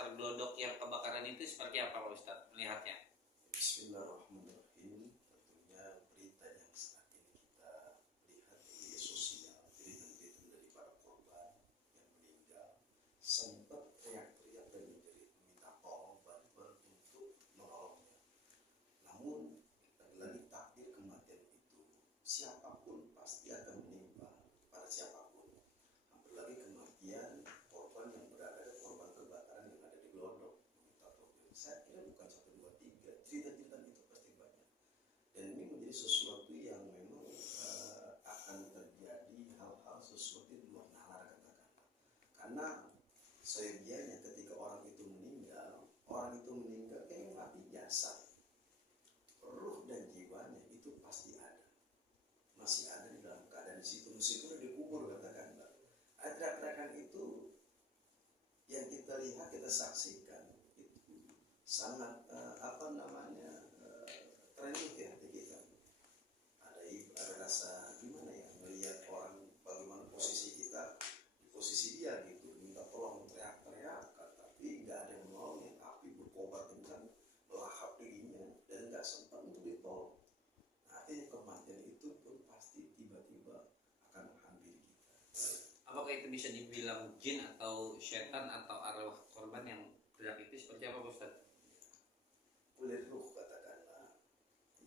pasar Glodok yang kebakaran itu seperti apa Pak Ustadz melihatnya? Bismillahirrahmanirrahim. Tentunya berita yang saat ini kita lihat di media sosial, berita-berita dari para korban yang meninggal, sempat teriak-teriak dan minta tolong bantuan untuk menolongnya. Namun lagi takdir kematian itu, siapapun pasti akan menimpa pada siapapun. Hampir lagi kematian korban yang berada, korban kebakaran yang ada di Glodok. Saya kira bukan 1, 2, 3, cerita-cerita itu pasti banyak. Dan ini menjadi sesuatu yang memang akan terjadi hal-hal sesuatu di luar nalar katakan. Karena seyogianya ketika orang itu meninggal kayak mati jasad. Ruh dan jiwanya itu pasti ada. Masih ada di dalam keadaan di situ, meskipun dikubur katakan. Teriak-teriakan itu yang kita lihat, kita saksikan itu sangat terenyuh di hati kita. Ada rasa gimana ya, melihat orang bagaimana posisi kita, posisi dia gitu, minta tolong, teriak-teriak, tapi nggak ada yang menolongnya, api berkobar kencang, melahap dirinya dan nggak sempat untuk ditolong. Nah, artinya kematian itu pun pasti tiba-tiba akan menghampiri kita. Apakah itu bisa dibilang jin atau setan atau arwah korban yang teriak itu seperti apa Pak Ustadz? Kulir ruh katakanlah,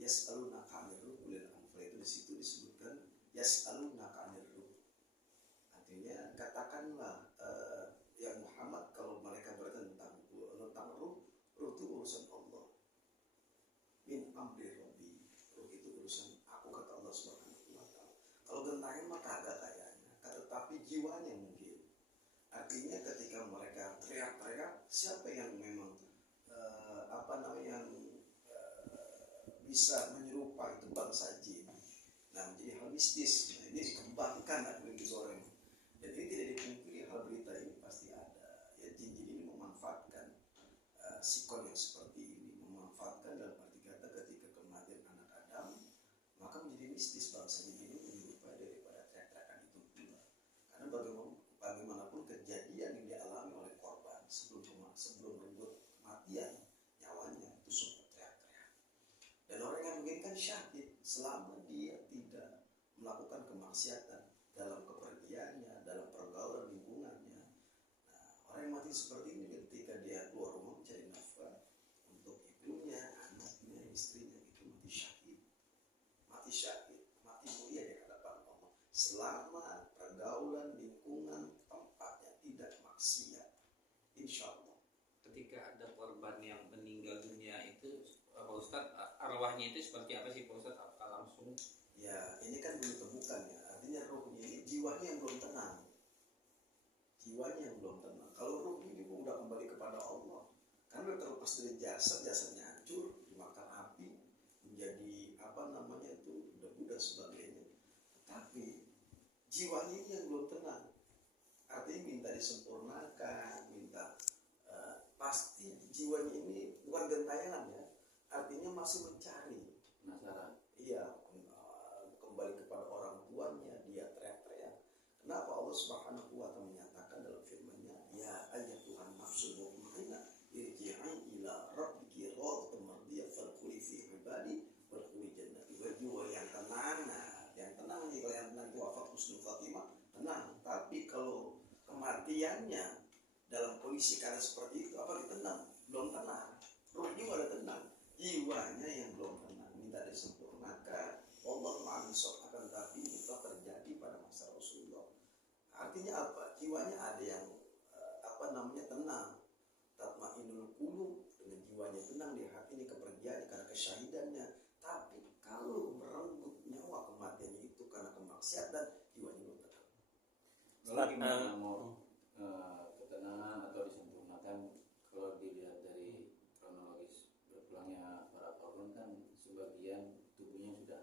yas'alunaka 'anir ruh, kulir anfal itu di situ disebutkan yas'alunaka 'anir ruh. Artinya katakanlah ya Muhammad, kalau mereka bertentang tentang ruh itu urusan Allah. Min amri rabbi, ruh itu urusan aku kata Allah Subhanahu wa taala. Kalau gentayangan mah kagak kayaknya, tetapi jiwanya mungkin. Artinya ketika mereka teriak-teriak, siapa yang memang yang bisa menyerupai itu bangsa jin. Nah, menjadi hal mistis. Nah, ini dikembangkan atau digoreng. Dan ini tidak dipungkiri, hal berita ini pasti ada. Ya, jin-jin ini memanfaatkan sikon yang seperti ini, memanfaatkan dalam arti kata ketika kematian anak Adam, maka menjadi mistis bangsa jin ini menyerupai daripada teriak-teriakan itu pula. Karena bagaimanapun kejadian yang dialami oleh korban sebelum rebut kematian nyawanya itu sempat teriak-teriak. Dan orang yang menginginkan syahid selama dia tidak melakukan kemaksiatan dalam kepergiannya, dalam pergaulan lingkungannya. Nah, orang yang mati seperti ini ketika dia keluar rumah mencari nafkah untuk ibunya, anaknya, istrinya, itu mati syahid. Mati mulia di hadapan Allah. Selama pergaulan lingkungan tempatnya tidak maksiat, insya Allah. Ketika ada korban yang meninggal dunia itu Pak Ustadz, arwahnya itu seperti apa sih Pak Ustadz? Apakah langsung? Ya, ini kan belum temukan ya. Artinya ruhnya ini, jiwanya yang belum tenang. Kalau ruh ini udah kembali kepada Allah, karena terlepas dari jasadnya hancur, dimakan api, menjadi debu dan sebagainya. Tapi jiwanya ini yang belum tenang. Artinya minta disempurnakan, pasti jiwanya ini bukan gentayangan ya. Artinya masih mencari. Penasaran. Iya, kembali kepada orang tuanya, dia teriak-teriak. Kenapa Allah Subhanahu wa taala menyatakan dalam firman-Nya, ya ayyatuhan nafsul mutmainnah, irji'i ila rabbiki radiyatan mardiyah fadkhuli fi ibadi wadkhuli jannati. Jiwa yang tenang, yang tenang nih, kalau yang tenang itu wafat husnul khatimah, tenang. Tapi kalau kematiannya dalam kondisi keadaan seperti itu, apa ditenang? Belum tenang. Ruh juga ada tenang, jiwanya yang belum tenang, minta disempurnakan. Allah ma'anisok, akan tapi itu terjadi pada masa Rasulullah. Artinya apa? Jiwanya ada yang tenang. Tatmainul qulub, dengan jiwanya tenang, di hatinya kepergiannya karena kesyahidannya. Tapi kalau merenggut nyawa kematiannya itu karena kemaksiatan, jiwanya belum tenang. Gimana mau ketenangan atau disempurnakan? Kalau dilihat dari kronologis berpulangnya para korban kan sebagian tubuhnya sudah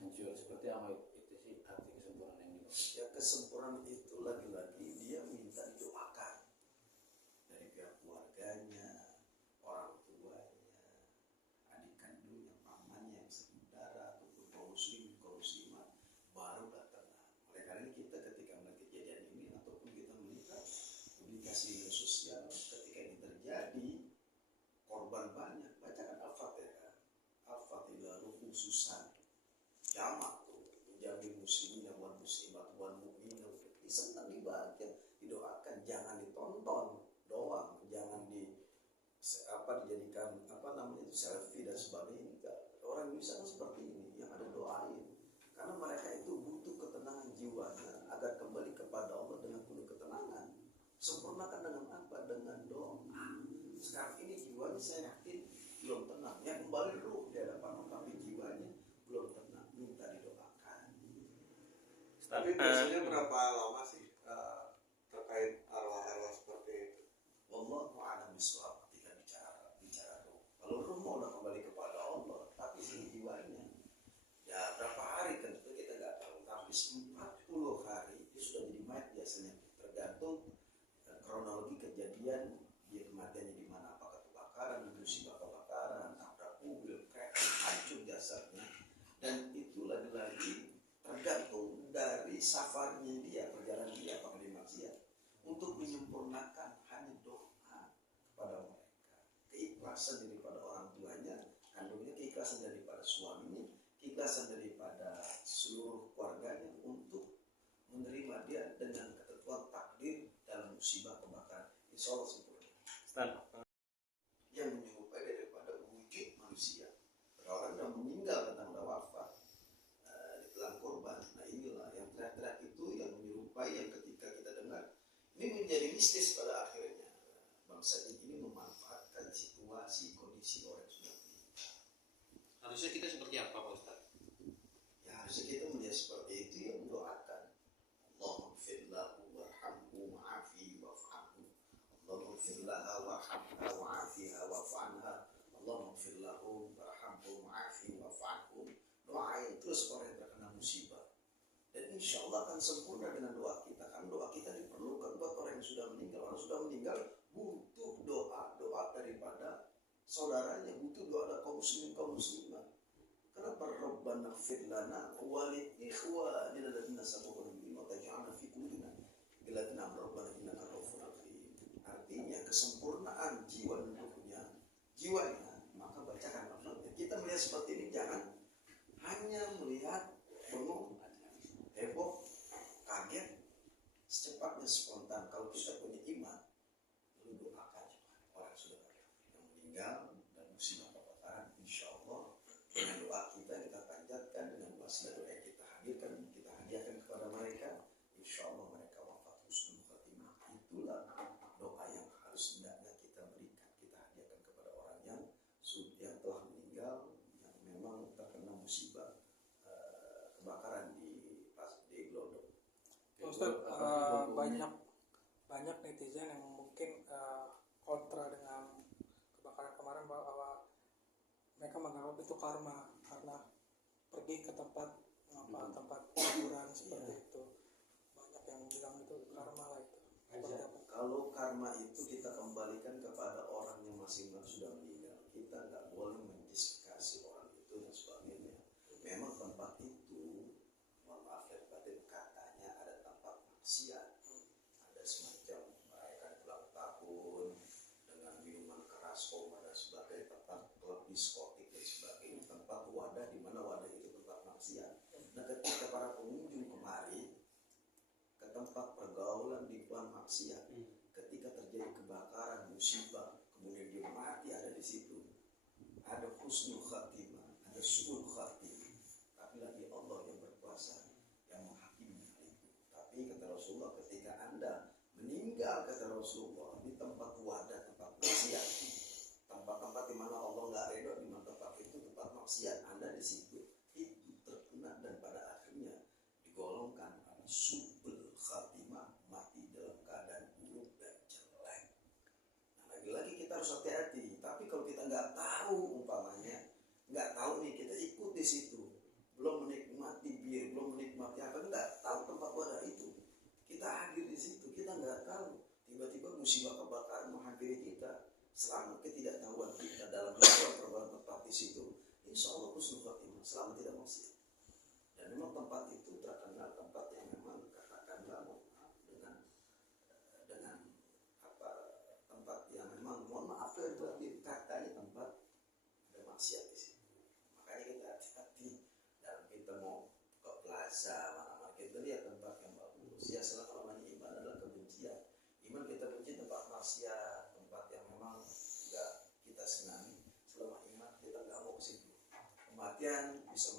hancur. Seperti apa itu sih arti kesempurnaan yang dimaksud? Ya, kesempurnaan itu lagi-lagi dia minta didoakan dari pihak keluarganya, orang tuanya, adik kandungnya, pamannya, yang saudara, ataupun kaum muslim, kaum muslimat, barulah tenang. Oleh karena kita ketika melihat kejadian ini ataupun kita melihat publikasi media sosial ketika khususan jamak tuh menjamin muslimin wal muslimat wal mu'minin senang dibaca, didoakan, jangan ditonton doang, jangan dijadikan itu selfie dan sebagainya. Enggak. Orang Indonesia kan seperti ini, yang ada doain, karena mereka itu butuh ketenangan jiwanya agar kembali kepada Allah dengan penuh ketenangan. Sempurnakan dengan apa? Dengan doa. Sekarang ini jiwanya saya yakin belum tenang, ya kembali dulu di hadapan Allah, tapi jiwanya belum tenang, minta didoakan. Tapi biasanya berapa lama sih terkait arwah-arwah seperti itu? Wallahu a'lam bishawab. Ketika bicara roh, kalau roh mau udah kembali kepada Allah, tapi si jiwanya ya berapa hari kan kita nggak tahu, tapi 40 hari itu sudah jadi mayat biasanya, tergantung kronologi kejadian dia kematiannya di mana, apakah kebakaran, musibah kebakaran, tabrak mobil, kereta, hancur jasadnya, dan itu lagi-lagi tergantung dari safarnya dia, perjalanan dia, apakah dia maksiat. Untuk menyempurnakan hanya doa pada mereka, keikhlasan daripada orang tuanya, kandungnya, keikhlasan daripada suaminya, keikhlasan daripada seluruh keluarganya untuk menerima dia dengan ketentuan takdir dalam musibah kebakaran. Insya Allah sempurna. Yang menyerupai daripada wujud manusia. Orang yang meninggal datang udah wafat, ditelan korban. Nah inilah yang teriak-teriak itu yang menyerupai, yang ketika kita dengar ini menjadi mistis pada akhirnya. Bangsa ini memanfaatkan situasi kondisi orang yang sudah meninggal. Harusnya kita seperti apa Pak Ustaz? Ya harusnya kita melihat seperti itu, yang mendoakan Allahumma ighfir lahu warhamhu wa'afihi wa'fu anhu. Allahumma ighfir laha warhamha wa'afiha wa'fu anha. Allahumma ighfir lahu warhamhu wa'afihi wa'fu anhu. Doain terus orang yang terkena musibah. Dan insya Allah akan sempurna dengan doa kita. Karena doa kita diperlukan buat orang yang sudah meninggal. Orang sudah meninggal butuh doa daripada saudaranya, butuh doa dari kaum muslimin, kaum muslimat. Kenapa Rabbana ighfir lana wa li ikhwanina alladziina sabaquna bil iman wa taj'alna fi qulubina ghillatan rabbana innaka ra'ufur rahim. Artinya kesempurnaan jiwa dan jiwanya, maka bacakan Al-Fatihah. Kita melihat seperti ini, jangan hanya melihat bengong, heboh, kaget, secepatnya spontan. Kalau kita punya iman, lalu doakan orang sudah yang meninggal dan musibah kebakaran, insya Allah dengan doa kita panjatkan, dengan wasilah doa yang kita hadiahkan kepada mereka, insya Allah mereka wafat husnul khatimah. Itulah doa yang harus hendaknya kita berikan, kita hadiahkan kepada orang yang telah meninggal, yang memang terkena musibah kebakaran di Glodok. Ustaz, banyak netizen yang mungkin kontra dengan kebakaran kemarin, bahwa mereka menganggap itu karma karena pergi ke tempat hiburan seperti itu. Banyak yang bilang itu karma lah itu. Kalau karma itu kita kembalikan kepada orang yang masing-masing sudah meninggal. Kita nggak boleh menjustifikasi orang itu dan sebagainya. Memang tempat itu, mohon maaf ya batin, katanya ada tempat maksiat, ada semacam merayakan ulang tahun dengan minuman keras, koma dan sebagainya, tempat klub diskotik dan sebagainya, tempat wadah di mana wadah itu tempat maksiat. Nah ketika para pengunjung kemari ke tempat pergaulan di bulan maksiat, ketika terjadi kebakaran, musibah, kemudian dia mati ada di situ, ada husnul khatimah, ada su'ul khatimah, tapi lagi Allah yang berkuasa yang menghakimi hal itu. Tapi kata Rasulullah, ketika Anda meninggal, kata Rasulullah, di tempat wadah, tempat maksiat, tempat-tempat di mana Allah nggak ridho, di mana tempat itu tempat maksiat, Anda di situ, itu terkena dan pada akhirnya digolongkan pada su'ul khatimah, mati dalam keadaan buruk dan jelek. Nah lagi-lagi kita harus hati-hati. Tapi kalau kita nggak tahu, umpamanya nggak tahu nih, kita ikut di situ, belum menikmati bir, belum menikmati apa, nggak tahu tempat wadah itu, kita hadir di situ, kita nggak tahu, tiba-tiba musibah kebakaran menghampiri kita, selama ketidaktahuan kita dalam perbuatan tempat di situ, insya Allah husnul khatimah, selama tidak maksiat. Dan memang tempat itu terkenal tempat yang memang katakanlah dengan apa, tempat yang memang mohon maaf ya, katanya tempat ada maksiat di situ. Makanya kita biasa, mana-mana kita lihat tempat yang bagus. Ya selama iman adalah kebencian. Iman kita benci tempat maksiat, tempat yang memang enggak kita senangi. Selama iman kita nggak mau ke situ. Kematian bisa